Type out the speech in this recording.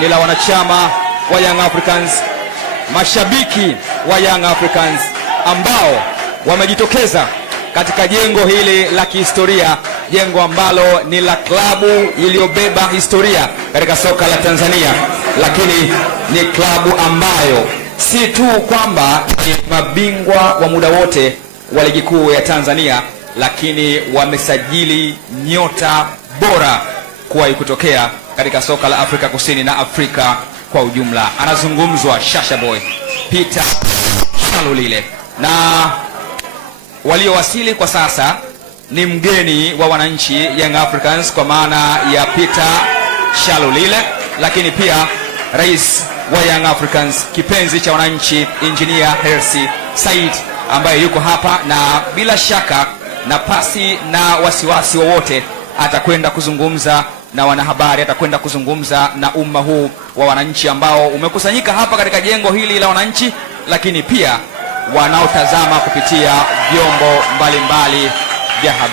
ni la wanachama wa Young Africans, mashabiki wa Young Africans ambao wamejitokeza katika jengo hili la kihistoria, jengo ambalo ni la klabu iliyobeba historia katika soka la Tanzania, lakini ni klabu ambayo si tu kwamba ni mabingwa wa muda wote wa ligi kuu ya Tanzania, lakini wamesajili nyota bora kuwahi kutokea katika soka la Afrika Kusini na Afrika kwa ujumla. Anazungumzwa Shasha Boy Peter Shalulile, na waliowasili kwa sasa ni mgeni wa wananchi Young Africans kwa maana ya Peter Shalulile, lakini pia rais wa Young Africans, kipenzi cha wananchi, Engineer Hersi Said, ambaye yuko hapa, na bila shaka na pasi na wasiwasi wowote atakwenda kuzungumza na wanahabari, atakwenda kuzungumza na umma huu wa wananchi ambao umekusanyika hapa katika jengo hili la wananchi, lakini pia wanaotazama kupitia vyombo mbalimbali vya habari.